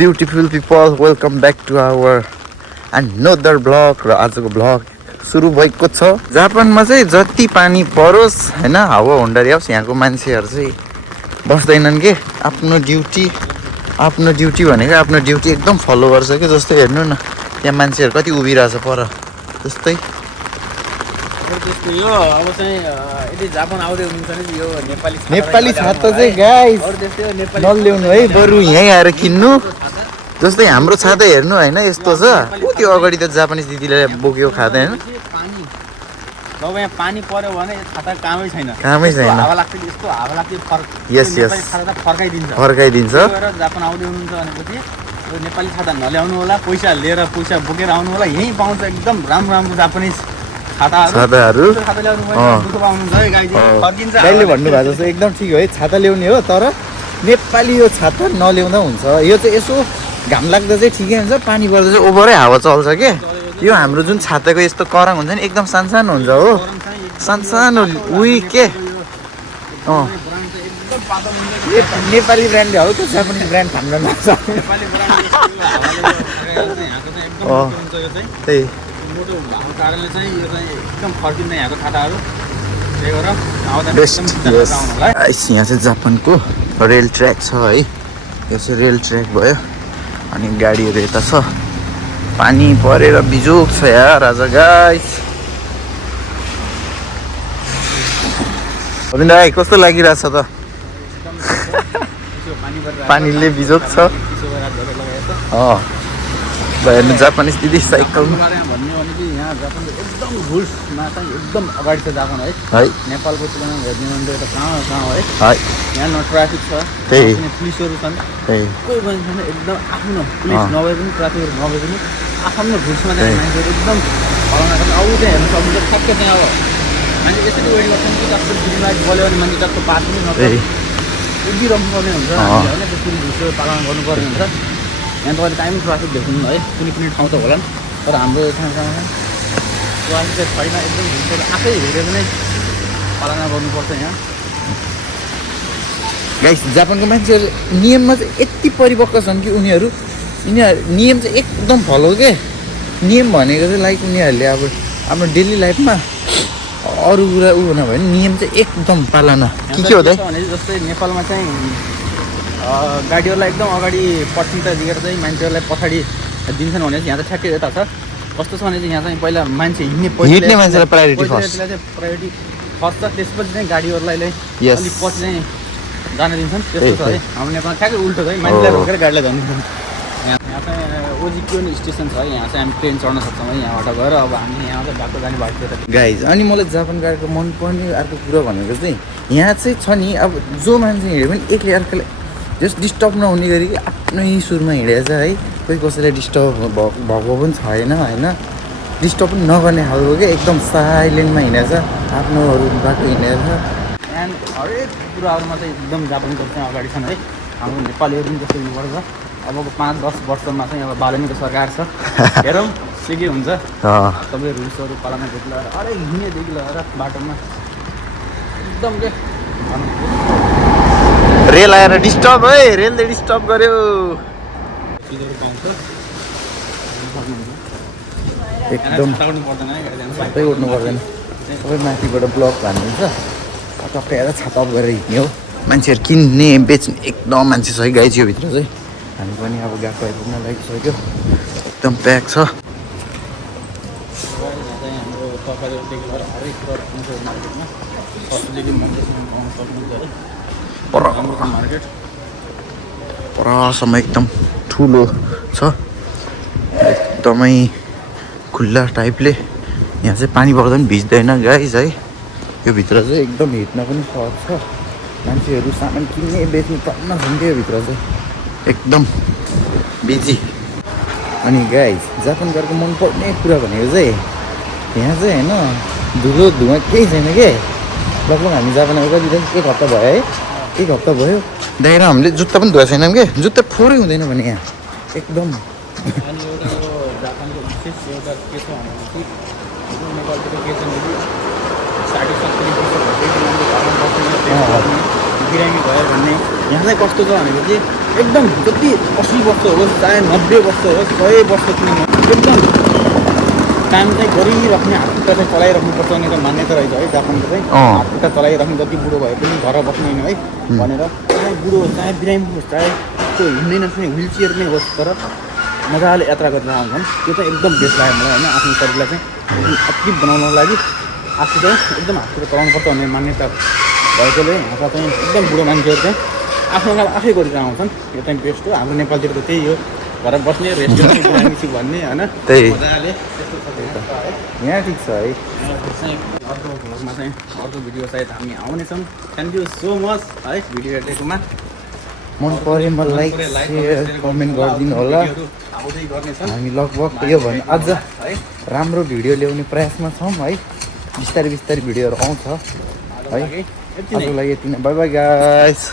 Beautiful people, welcome back to our another blog. र आजको blog सुरु भएको छ। जापानमा चाहिँ जति पानी परोस् होइन, हावा हुन्डरी आओस्, यहाँको मान्छेहरू चाहिँ बस्दैनन् के। आफ्नो ड्युटी भनेको आफ्नो ड्युटी एकदम फलो गर्छ क्या। जस्तै हेर्नु न, यहाँ मान्छेहरू कति उभिरहेछ पर जस्तै। यो अब चाहिँ यदि जापान आउँदै हुनुहुन्छ भने यो नेपाली छाता चाहिँ गाइस नल्याउनु है, बरु यहीँ आएर किन्नु। जस्तै हाम्रो छाता हेर्नु होइन, यस्तो छ। ऊ त्यो अगाडि त जापानिज दिदीले बोक्यो खाँदै होइन। जब यहाँ पानी पर्यो भने छाता कामै छैन। हावा लाग्छ, यस्तो हावा लाग्छ, फर्काइदिन्छ। जापान आउँदै हुनुहुन्छ भनेपछि यो नेपाली छाता नल्याउनु होला, पैसा लिएर पैसा बोकेर आउनु होला। यहीँ पाउँछ एकदम राम्रो राम्रो जापानिज छाताहरू। गाईले भन्नुभएको जस्तो एकदम ठिक हो है, छाता ल्याउने हो। तर नेपाली यो छाता नल्याउँदा हुन्छ। यो चाहिँ यसो घाम लाग्दा चाहिँ ठिकै हुन्छ, पानी पर्दा चाहिँ ओभरै हावा चल्छ के। यो हाम्रो जुन छाताको यस्तो करङ हुन्छ नि, एकदम सानो हुन्छ हो, सानो उही के। नेपाली ब्रान्डले हो त्यो जापानिज ब्रान्ड खानु लाग्छ। त्यही कारणले चाहिँ यो चाहिँ एकदम फर्किँदैन यहाँको छाताहरू। त्यही भएर यहाँ चाहिँ जापानको रेल ट्र्याक छ है। यो चाहिँ रेल ट्र्याक भयो अनि गाडीहरू यता छ। पानी परेर बिजोग छ यार आज गाइस। अविन्द भाइ कस्तो लागिरहेछ त? पानीले बिजोग छ। हेर्नु जापानिज दिदी साइकलमा भन्ने भने चाहिँ यहाँ जापानको एकदम रुल्समा चाहिँ एकदम अगाडि छ जापान है। नेपालको तुलनामा हेर्ने भने त कहाँ हो है। यहाँ न ट्राफिक छ, त्यही पुलिसहरू छन्। कोही मान्छे एकदम आफ्नो पुलिस नभए पनि ट्राफिकहरू नभए पनि आफ्नो रुल्समा चाहिँ मान्छेहरू एकदम पालना गर्छ। अरू चाहिँ हेर्नु सक्नुहुन्छ ठ्याक्कै चाहिँ अब मान्छे यसरी वेट गर्छन् कि जस्तो ग्रिन लाइट बल्यो भने मान्छे जस्तो पास पनि नपर्ने उभिरहनु पर्ने हुन्छ होइन। त्यो रुल्सहरू पालना गर्नुपर्ने हुन्छ। यहाँ तपाईँले टाइम ट्राफिक देख्नु है, कुनै कुनै ठाउँ त होला नि, तर हाम्रो ठाउँमा ट्राफिक चाहिँ छैन। एकदम रुल्सहरू आफै हेरेर नै पालना गर्नुपर्छ यहाँ। गाइस जापानको मान्छेहरू नियममा चाहिँ यति परिपक्व छन् कि उनीहरू नियम चाहिँ एकदम फलो के। नियम भनेको चाहिँ लाइक उनीहरूले अब आफ्नो डेली लाइफमा अरू कुरा उ हुन भयो भने नियम चाहिँ एकदम पालना के हो त। जस्तै नेपालमा चाहिँ गाडीहरूलाई एकदम अगाडि पर्सेन्टेज दिएर चाहिँ मान्छेहरूलाई पछाडि दिन्छन् भने यहाँ त ठ्याक्कै यता छ। कस्तो छ भने चाहिँ यहाँ चाहिँ पहिला मान्छे हिँड्ने मान्छेलाई प्रायोरिटी फर्स्ट छ, त्यसपछि चाहिँ गाडीहरूलाई अलिक पछि चाहिँ जान दिन्छन्। त्यस्तो छ है। हाम्रो नेपालमा ठ्याक्कै उल्टो छ है, मान्छेलाई रोकेर गाडीलाई जानिदिन्छन्। यहाँ चाहिँ ओजिक्योन स्टेसन छ है, यहाँ चाहिँ हामी ट्रेन चढ्न सक्छौँ है। यहाँबाट गएर अब हामी यहाँ चाहिँ बाटो जाने भएको थियो गाइज। अनि मलाई जापान गएको मनपर्ने अर्को कुरा भनेको चाहिँ यहाँ चाहिँ छ नि, अब जो मान्छे हिँड्यो भने एकले अर्कालाई जस्ट डिस्टर्ब नहुने गरी आफ्नै सुरमा हिँडेछ है। कोही कसैलाई डिस्टर्ब भएको पनि छैन होइन, डिस्टर्ब पनि नगर्ने खालको क्या। एकदम साइलेन्टमा हिँडेछ, आफ्नोहरू बाटो हिँडेछ। एन्ड हरेक कुराहरूमा चाहिँ एकदम जापानको चाहिँ अगाडि छन् है। हाम्रो नेपालीहरू पनि जस्तो हुनुपर्छ। अबको 5-10 वर्षमा चाहिँ अब बालनीको सरकार छ, हेरौँ के के हुन्छ। सबै रुल्सहरू पालनादेखि लिएर अरे हिँड्नेदेखि लिएर बाटोमा एकदम के रेल आएर डिस्टर्ब है, रेलले डिस्टर्ब गर्यो एकदम। सबै उठ्नु पर्दैन, सबै माथिबाट ब्लक हानिदिन्छ। टक्कै आएर छाता अफ गरेर हिँड्ने हो। मान्छेहरू किन्ने बेच्ने एकदम मान्छे छ है गाइस यो भित्र चाहिँ। हामी पनि अब गएको आइपुग्न लागिसक्यो, एकदम प्याक छ। परसम्म एकदम ठुलो छ, एकदमै खुल्ला टाइपले। यहाँ चाहिँ पानी पर्दा पनि भिज्दैन गाइस है। यो भित्र चाहिँ एकदम हिँड्न पनि सहज छ। मान्छेहरू सामान किन्ने बेच्ने टन्न छन् त्यो भित्र चाहिँ, एकदम बिजी। अनि गाइस जापान गएको मनपर्ने कुरा भनेको चाहिँ यहाँ चाहिँ होइन धुलो धुवा केही छैन के। लगभग हामी जापान आएको कति दिन, 1 हप्ता भयो है। 1 हप्ता भयो। दाइरा हामीले जुत्ता पनि धुवा छैनौँ कि, जुत्ता फोहोरै हुँदैन भने यहाँ एकदम। जापानको विशेष एउटा के छ भनेपछि नेपालको के छ भने 60-70 वर्ष भइसक्यो बिरामी भयो भन्ने यहाँ चाहिँ कस्तो छ भनेपछि एकदम जति 80 वर्ष होस् चाहे 90 वर्ष होस् 100 वर्ष किन एकदम काम चाहिँ गरिराख्ने हातखुट्टा चाहिँ चलाइराख्नुपर्छ भनेर मान्यता रहेछ है जापानको चाहिँ हातखुट्टा चलाइराख्ने जति बुढो भए पनि घर बस्दैन है भनेर चाहे बुढो होस् चाहे बिरामी होस् चाहे त्यो हिँड्नै नसक्ने व्हिल चेयर नै होस् तर मजाले यात्रा गरेर आउँछन् त्यो चाहिँ एकदम बेस्ट लाग्यो मलाई होइन आफ्नो शरीरलाई चाहिँ एकदम एक्टिभ बनाउनको लागि आफू चाहिँ एकदम हातखुट्टा चलाउनुपर्छ भन्ने मान्यता भएकोले यहाँ चाहिँ एकदम बुढो मान्छेहरू चाहिँ आफ्नो काम आफै गरेर आउँछन् यो चाहिँ बेस्ट हो हाम्रो नेपालतिर त त्यही हो घर बस्ने रेस्टुरेन्ट भन्ने होइन मजाले त्यस्तो छ यहाँ ठिक छ है अर्को भ्लगमा चाहिँ अर्को भिडियो सायद हामी आउनेछौँ थ्याङ्क यू सो मच है भिडियो हेरेकोमा मन परे मलाई सेयर कमेन्ट गरिदिनु होला आउँदै गर्नेछौँ हामी लगभग यो भन्दा अझ राम्रो भिडियो ल्याउने प्रयासमा छौँ है बिस्तारै बिस्तारै भिडियोहरू आउँछ है आजको लागि यति नै बाई बाई गाइस